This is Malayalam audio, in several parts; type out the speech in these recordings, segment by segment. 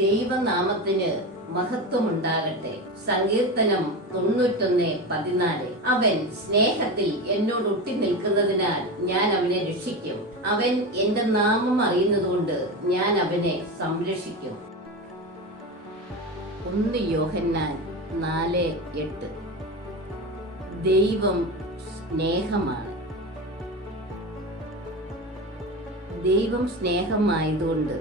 ദൈവനാമത്തിന് മഹത്വമുണ്ടാകട്ടെ. സങ്കീർത്തനം 91:14. അവൻ സ്നേഹത്തിൽ എന്നോട് ഒട്ടി നിൽക്കുന്നതിനാൽ ഞാൻ അവനെ രക്ഷിക്കും. അവൻ എന്റെ നാമം അറിയുന്നതുകൊണ്ട് ഞാൻ അവനെ സംരക്ഷിക്കും. 1 യോഹന്നാൻ 4:8. ദൈവം സ്നേഹമാണ്. ദൈവം സ്നേഹമായതുകൊണ്ട്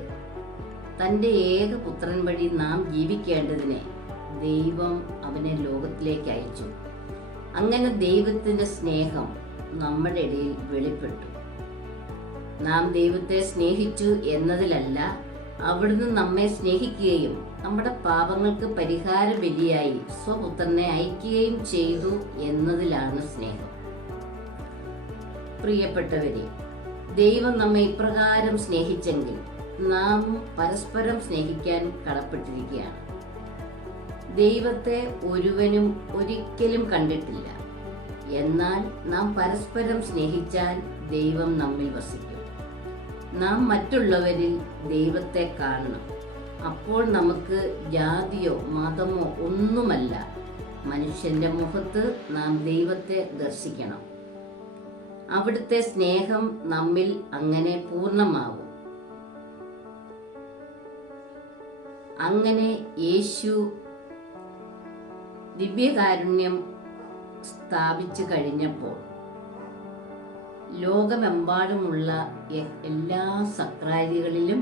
തൻ്റെ ഏകപുത്രൻ വഴി നാം ജീവിക്കേണ്ടതിനെ ദൈവം അവനെ ലോകത്തിലേക്ക് അയച്ചു. അങ്ങനെ ദൈവത്തിൻ്റെ സ്നേഹം നമ്മുടെ ഇടയിൽ വെളിപ്പെട്ടു. നാം ദൈവത്തെ സ്നേഹിച്ചു എന്നതിലല്ല, അവിടുന്ന് നമ്മെ സ്നേഹിക്കുകയും നമ്മുടെ പാപങ്ങൾക്ക് പരിഹാര ബലിയായി സ്വപുത്രനെ അയക്കുകയും ചെയ്തു എന്നതിലാണ് സ്നേഹം. പ്രിയപ്പെട്ടവരെ, ദൈവം നമ്മെ ഇപ്രകാരം സ്നേഹിച്ചെങ്കിൽ നാം പരസ്പരം സ്നേഹിക്കാൻ കടപ്പെട്ടിരിക്കുകയാണ്. ദൈവത്തെ ഒരുവനും ഒരിക്കലും കണ്ടിട്ടില്ല. എന്നാൽ നാം പരസ്പരം സ്നേഹിച്ചാൽ ദൈവം നമ്മിൽ വസിക്കും. നാം മറ്റുള്ളവരിൽ ദൈവത്തെ കാണണം. അപ്പോൾ നമുക്ക് ജാതിയോ മതമോ ഒന്നുമല്ല, മനുഷ്യന്റെ മുഖത്ത് നാം ദൈവത്തെ ദർശിക്കണം. അവിടുത്തെ സ്നേഹം നമ്മിൽ അങ്ങനെ പൂർണ്ണമാകും. അങ്ങനെ യേശു ദിവ്യകാരുണ്യം സ്ഥാപിച്ചു കഴിഞ്ഞപ്പോൾ ലോകമെമ്പാടുമുള്ള എല്ലാ സക്രാരികളിലും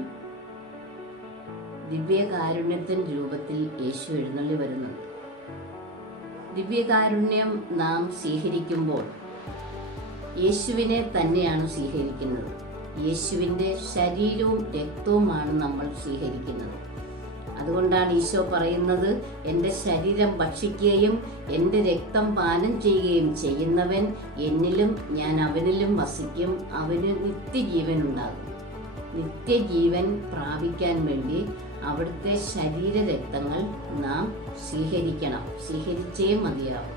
ദിവ്യകാരുണ്യത്തിൻ്റെ രൂപത്തിൽ യേശു എഴുന്നള്ളി വരുന്നുണ്ട്. ദിവ്യകാരുണ്യം നാം സ്വീകരിക്കുമ്പോൾ യേശുവിനെ തന്നെയാണ് സ്വീകരിക്കുന്നത്. യേശുവിൻ്റെ ശരീരവും രക്തവുമാണ് നമ്മൾ സ്വീകരിക്കുന്നത്. അതുകൊണ്ടാണ് ഈശോ പറയുന്നത്, എൻ്റെ ശരീരം ഭക്ഷിക്കുകയും എൻ്റെ രക്തം പാനം ചെയ്യുകയും ചെയ്യുന്നവൻ എന്നിലും ഞാൻ അവനിലും വസിക്കും, അവന് നിത്യജീവൻ ഉണ്ടാകും. നിത്യജീവൻ പ്രാപിക്കാൻ വേണ്ടി അവിടുത്തെ ശരീര രക്തങ്ങൾ നാം സ്വീകരിച്ചേ മതിയാവും.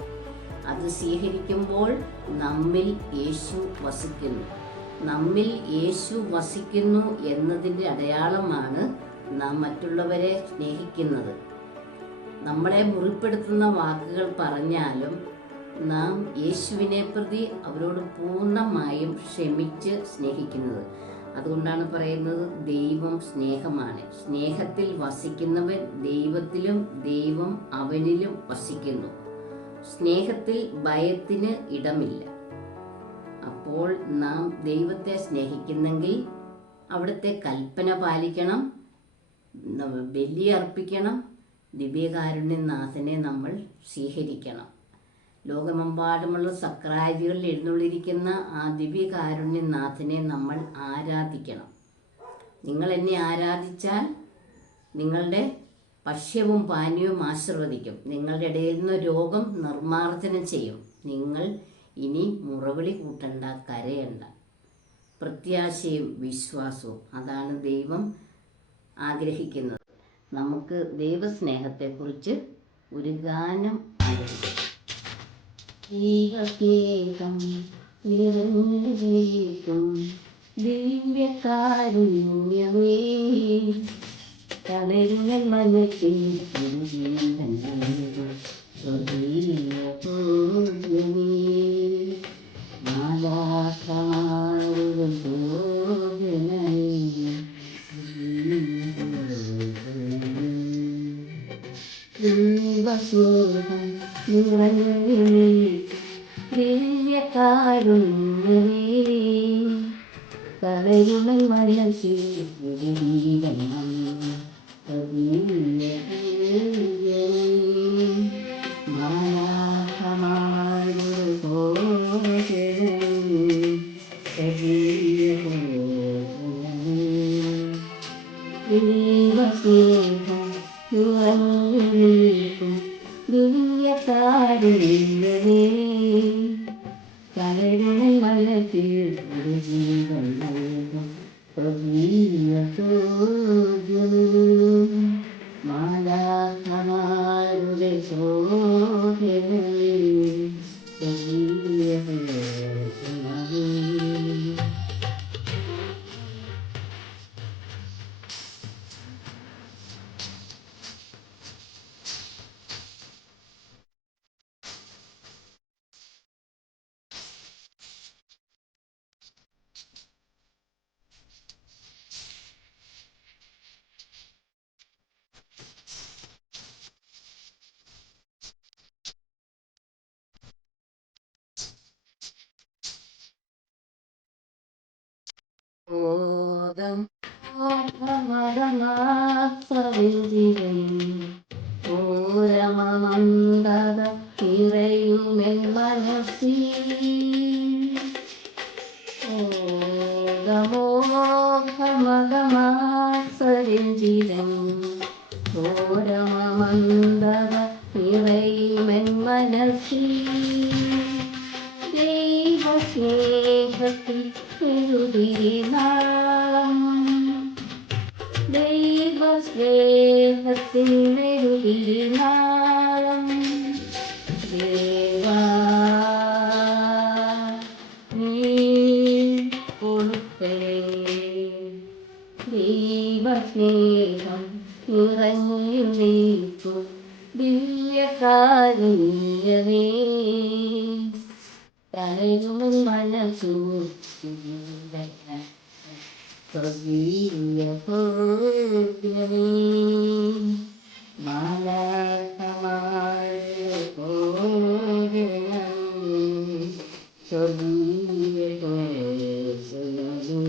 അത് സ്വീകരിക്കുമ്പോൾ നമ്മിൽ യേശു വസിക്കുന്നു. നമ്മിൽ യേശു വസിക്കുന്നു എന്നതിൻ്റെ അടയാളമാണ് നാം മറ്റുള്ളവരെ സ്നേഹിക്കുന്നത്. നമ്മളെ മുറിപ്പെടുത്തുന്ന വാക്കുകൾ പറഞ്ഞാലും നാം യേശുവിനെ പ്രതി അവരോട് പൂർണ്ണമായും ക്ഷമിച്ച് സ്നേഹിക്കുന്നത്. അതുകൊണ്ടാണ് പറയുന്നത്, ദൈവം സ്നേഹമാണ്. സ്നേഹത്തിൽ വസിക്കുന്നവൻ ദൈവത്തിലും ദൈവം അവനിലും വസിക്കുന്നു. സ്നേഹത്തിൽ ഭയത്തിന് ഇടമില്ല. അപ്പോൾ നാം ദൈവത്തെ സ്നേഹിക്കുന്നെങ്കിൽ അവിടുത്തെ കൽപ്പന പാലിക്കണം, ബലി അർപ്പിക്കണം, ദിവ്യകാരുണ്യനാഥനെ നമ്മൾ സ്വീകരിക്കണം. ലോകമെമ്പാടുമുള്ള സക്രാരികളിൽ എഴുന്നള്ളിരിക്കുന്ന ആ ദിവ്യകാരുണ്യനാഥനെ നമ്മൾ ആരാധിക്കണം. നിങ്ങൾ എന്നെ ആരാധിച്ചാൽ നിങ്ങളുടെ ഭക്ഷ്യവും പാനീയവും ആശീർവദിക്കും. നിങ്ങളുടെ ഇടയിൽ നിന്ന് രോഗം നിർമ്മാർജ്ജനം ചെയ്യും. നിങ്ങൾ ഇനി മുറവിളി കൂട്ടണ്ട, കരയണ്ട. പ്രത്യാശയും വിശ്വാസവും, അതാണ് ദൈവം ആഗ്രഹിക്കുന്നത്. നമുക്ക് ദൈവസ്നേഹത്തെക്കുറിച്ച് ഒരു ഗാനം ആഗ്രഹിക്കാം. ദിവ്യകാരുണ്യമേ തളരുകൾ മനസ്സിൽ കലയുകൾ മനസ്സിൽ ദിവ്യകാരുണ്യമേ കലയുകൾ മനസ്സിൽ മാലാഖമാരുടെ മന്ദത നിറയുമെൻ മനസ്സിൽ ദൈവസ്നേഹത്തിൽ എഴുതിനാം ദൈവസ്നേഹത്തിൽ എഴുതിനാം ദേവാ നീ കൊടുക്കണേ ദൈവസ്നേഹം നിറഞ്ഞു നിൽക്കും ദിവ്യകാരുണ്യമേ തലയും മനസ്സും സ്വർഗീയ ഭോഗ്യമേ മാലാഖമാരുടെ ഭോജനം സ്വർഗീയ ഭോജനമേ.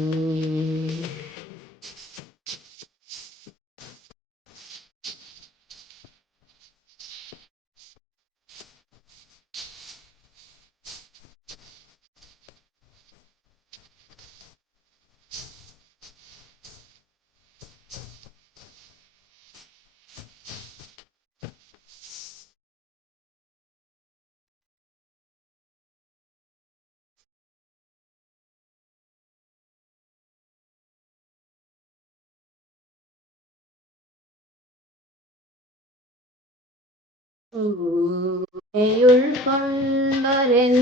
ഉൾക്കൊണ്ടൊരൻ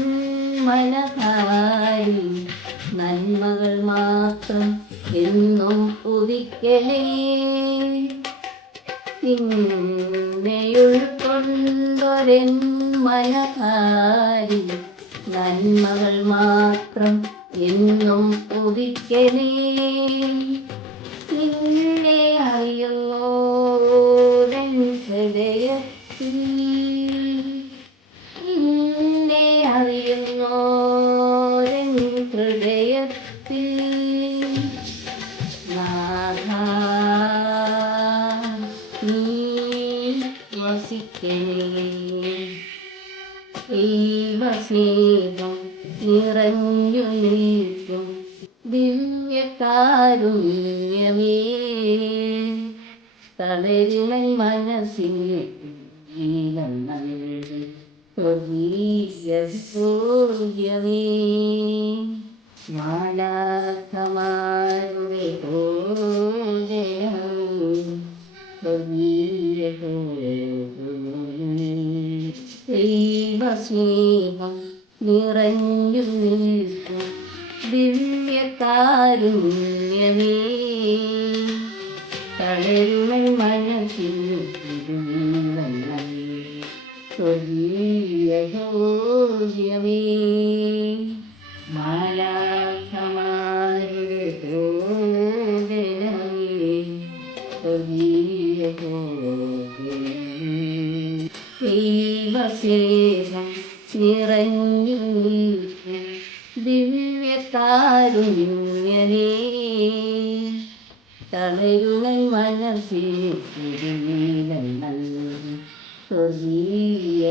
മനധാരി നന്മകൾ മാത്രം എന്നും ഉദിക്കലേ ഉൾക്കൊണ്ടൊരൻ മനധാരി നന്മകൾ മാത്രം എന്നും ഉദിക്കലേ നിന്നെ അറിയുന്നോരൻ ഹൃദയത്തിൽ നിന്നെ അറിയുന്നോരൻ ഹൃദയത്തിൽ നാഥാ നീ വസിക്കണേ ദൈവസ്നേഹം നിറഞ്ഞു നിൽക്കും ദിവ്യകാരുണ്യമേ തളരുമൻ മനസ്സിൽ ജീവൻ നൽകി സ്വർഗീയ ഭോഗ്യമേ മാലാഖമാരുടെ ഭോജനം സ്വർഗീയ ഭോജനമേ ദൈവസ്നേഹം നിറഞ്ഞു നിൽക്കും ദിവ്യകാരുണ്യമേ തളരുമൻ മനസ്സിൽ സ്വർഗീയ ഭോഗ്യമേ മാലാഖമാരുടെ ഭോജനമേ സ്വർഗീയ ഭോഗ്യമേ ദൈവസ്നേഹം നിറഞ്ഞു നിൽക്കും ദിവ്യകാരുണ്യമേ തളരുമൻ മനസ്സിൽ സ്വർഗീയ